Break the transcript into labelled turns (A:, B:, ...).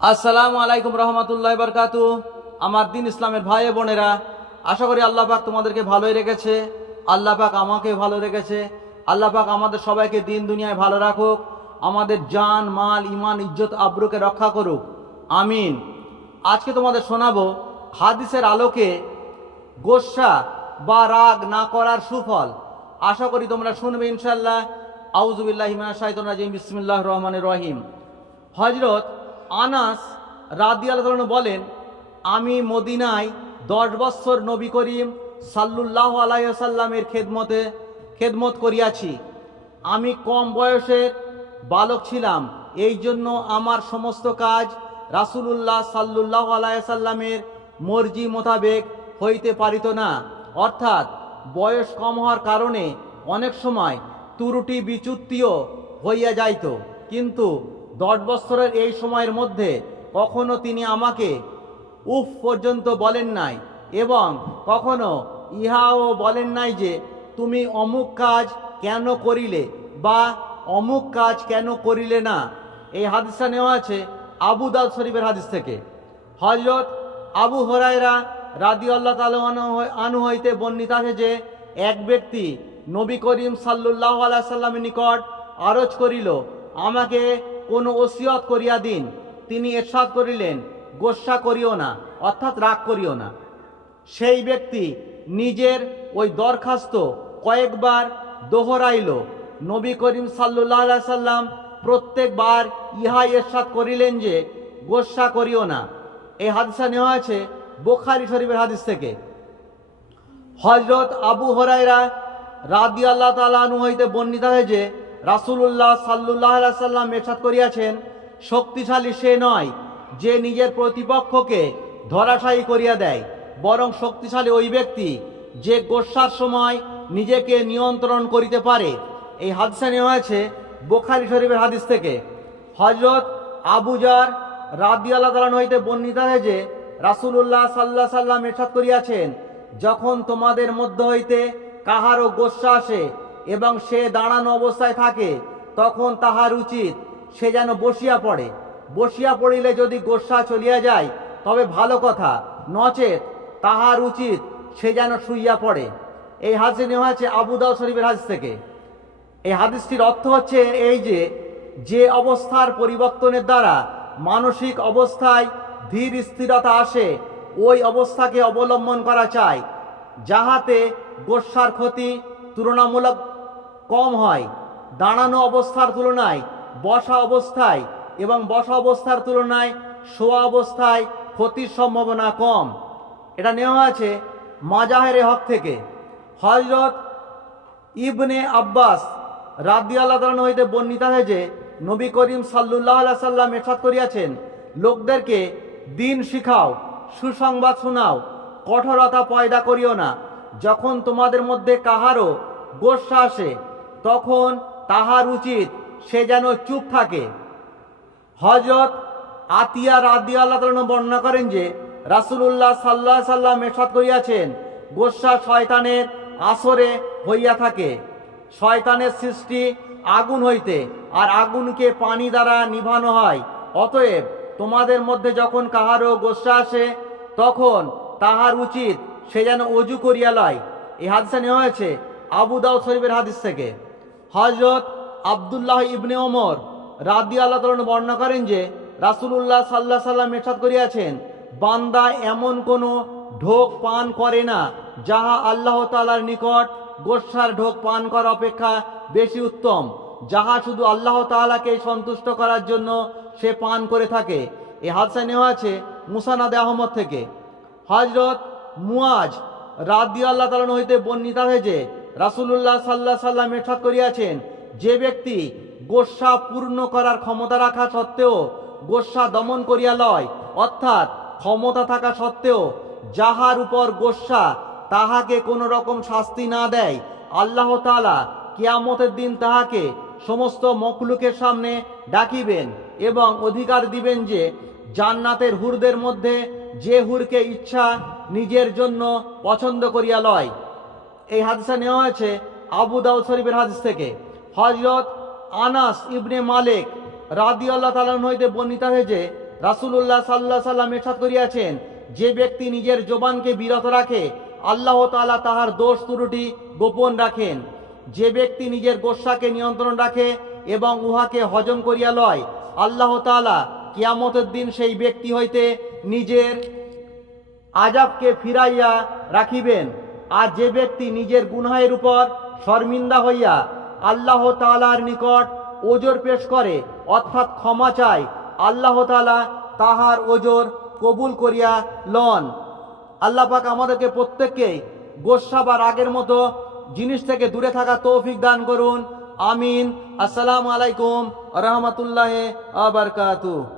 A: আসসালামু আলাইকুম রহমতুল্লাহ বরকাতু। আমার দিন ইসলামের ভাই বোনেরা, আশা করি আল্লাহ পাক তোমাদেরকে ভালোই রেখেছে, আল্লাহ পাক আমাকে ভালো রেখেছে, আল্লাহ পাক আমাদের সবাইকে দিন দুনিয়ায় ভালো রাখুক, আমাদের জান, মাল ইমান ইজ্জত, আব্রুকে রক্ষা করুক। আমিন। আজকে তোমাদের শোনাবো হাদিসের আলোকে গোসা বা রাগ না করার সুফল। আশা করি তোমরা শুনবে ইনশাল্লাহ আউজুবিল্লাহ হিমা শাহিদ রাজিম বিসমিল্লাহ রহমান রহিম। হজরত আনাস রাদিয়াল বলেন, আমি মদিনায় দশ বৎসর নবী করিম সাল্লুল্লাহ আলাইসাল্লামের খেদমতে, খেদমত করিয়াছি। আমি কম বয়সের বালক ছিলাম। এই জন্য আমার সমস্ত কাজ রাসূলুল্লাহ সাল্লুল্লাহ আলাইসাল্লামের মর্জি মোতাবেক হইতে পারিত না। অর্থাৎ বয়স কম হওয়ার কারণে অনেক সময় ত্রুটি বিচ্যুতিও হইয়া যাইত। কিন্তু দশ বৎসরের এই সময়ের মধ্যে কখনো তিনি আমাকে উফ পর্যন্ত বলেন নাই এবং কখনো ইহাও বলেন নাই যে তুমি অমুক কাজ কেন করিলে বা অমুক কাজ কেন করিলে না। এই হাদিসটা নেওয়া আছে আবু দাউদ শরীফের হাদিস থেকে। হজরত আবু হরাইরা রাদি আল্লাহ আনু হইতে বর্ণিত আছে যে এক ব্যক্তি নবী করিম সাল্লুল্লাহ আলাইসাল্লামের নিকট আরজ করিল, আমাকে কোনো ওসিয়ত করিয়া দিন। তিনি এরশাদ করিলেন, গোসা করিও না, অর্থাৎ রাগ করিও না। সেই ব্যক্তি নিজের ওই দরখাস্ত কয়েকবার দোহরাইল। নবী করিম আলাইহি সাল্লাম প্রত্যেকবার ইহাই এরশাদ করিলেন যে, গোসা করিও না। এই হাদিসা নেওয়া আছে বোখারি শরীফের হাদিস থেকে। হজরত আবু হরাইরা রাদি আল্লাহ তালু হইতে বর্ণিত হয় যে রাসুল্লাহ সাল্লুল্লাহ সাল্লাম এরশাদ করিয়াছেন, শক্তিশালী সে নয় যে নিজের প্রতিপক্ষকে ধরাশায়ী করিয়া দেয়, বরং শক্তিশালী ওই ব্যক্তি যে গোসার সময় নিজেকে নিয়ন্ত্রণ করিতে পারে। এই হাদিসা নেওয়া হয়েছে বোখারি শরীফের হাদিস থেকে। হজরত আবুজার রাদি আল্লাহ হইতে বর্ণিত হয় যে রাসুল্লাহ সাল্লাহ সাল্লাম এরশাদ করিয়াছেন, যখন তোমাদের মধ্য হইতে কাহারও গোস্বা আসে এবং সে দাঁড়ানো অবস্থায় থাকে, তখন তাহার উচিত সে যেন বসিয়া পড়ে। বসিয়া পড়িলে যদি গোস্বা চলিয়া যায়, তবে ভালো কথা, নচেত তাহার উচিত সে যেন শুইয়া পড়ে। এই হাদিসে নেওয়া হয়েছে আবু দাউ শরীফের হাদিস থেকে। এই হাদিসটির অর্থ হচ্ছে এই যে যে অবস্থার পরিবর্তনের দ্বারা মানসিক অবস্থায় ধীর স্থিরতা আসে, ওই অবস্থাকে অবলম্বন করা চাই, যাহাতে গোস্বার ক্ষতি তুলনামূলক কম হয়। দাঁড়ানো অবস্থার তুলনায়, বসা অবস্থায় এবং বসা অবস্থার তুলনায় শোয়া অবস্থায় ক্ষতির সম্ভাবনা কম। এটা নেওয়া আছে মাজাহের হক থেকে। হজরত ইবনে আব্বাস রাদিয়াল্লাহ তাআলা হইতে বর্ণিত হয় যে, নবী করিম সাল্লুল্লাহ আলাইহি সাল্লাম এরশাদ করিয়াছেন, লোকদেরকে দিন শিখাও, সুসংবাদ শোনাও, কঠোরতা পয়দা করিও না। যখন তোমাদের মধ্যে কাহারও গোস্বা আসে তখন তাহার উচিত সে যেন চুপ থাকে। হজরত আতিয়া রাদি আল্লাহ বর্ণনা করেন যে, রাসুলুল্লাহ সাল্লাহ সাল্লাম এরশাদ করিয়াছেন গোস্বা শয়তানের আসরে হইয়া থাকে। শয়তানের সৃষ্টি আগুন হইতে, আর আগুনকে পানি দ্বারা নিভানো হয়। অতএব তোমাদের মধ্যে যখন কাহারও গোস্বা আসে, তখন তাহার উচিত সে যেন অজু করিয়া লয়। এই হাদিসে নেওয়া হয়েছে আবু দাউদ শরীফের হাদিস থেকে। হজরত আবদুল্লাহ ইবনে ওমর রাদি আল্লাহ তালন বর্ণনা করেন যে, রাসুলুল্লাহ সাল্লাহ সাল্লাম এরশাদ করিয়াছেন, বান্দা এমন কোনো ঢোক পান করে না যাহা আল্লাহ তালার নিকট গোস্বার ঢোক পান করা অপেক্ষা বেশি উত্তম, যাহা শুধু আল্লাহ তাআলাকে সন্তুষ্ট করার জন্য সে পান করে থাকে। এ হাদসা নেওয়া আছে মুসানাদ আহমদ থেকে। হজরত মুয়াজ রাদি আল্লাহ তালন হইতে বর্ণিত হয়েছে রাসুলুল্লাহ সাল্লাহ সাল্লাম এরশাদ করিয়াছেন, যে ব্যক্তি গোস্বা পূর্ণ করার ক্ষমতা রাখা সত্ত্বেও গোস্বা দমন করিয়া লয়, অর্থাৎ ক্ষমতা থাকা সত্ত্বেও যাহার উপর গোস্বা তাহাকে কোনো রকম শাস্তি না দেয়, আল্লাহ তাআলা কিয়ামতের দিন তাহাকে সমস্ত মখলুকের সামনে ডাকিবেন এবং অধিকার দিবেন যে জান্নাতের হুরদের মধ্যে যে হুরকে ইচ্ছা নিজের জন্য পছন্দ করিয়া লয়। এই হাদিসা নেওয়া হয়েছে আবু দাউদ শরীফের হাদিস থেকে। হজরত আনাস ইবনে মালিক রাদি আল্লাহ তালন হইতে বর্ণিত হয়েছে রাসূলুল্লাহ সাল্লাহ সাল্লাম এরশাদ করিয়াছেন, যে ব্যক্তি নিজের জবানকে বিরত রাখে, আল্লাহ তাআলা তাহার দোষ ত্রুটি গোপন রাখেন। যে ব্যক্তি নিজের গোস্বাকে নিয়ন্ত্রণ রাখে এবং উহাকে হজম করিয়া লয়, আল্লাহ তাআলা কিয়ামতের দিন সেই ব্যক্তি হইতে নিজের আজাবকে ফিরাইয়া রাখিবেন। আর যে ব্যক্তি নিজের গুনহায়ের উপর শর্মিন্দা হইয়া আল্লাহ তালার নিকট ওজর পেশ করে, অর্থাৎ ক্ষমা চায়, আল্লাহ তালা তাহার ওজর কবুল করিয়া লন। আল্লাহ পাক আমাদেরকে প্রত্যেককে গোস্বা বা রাগের মতো জিনিস থেকে দূরে থাকা তৌফিক দান করুন। আমিন। আসসালামু আলাইকুম রহমতুল্লাহ আবরকাতু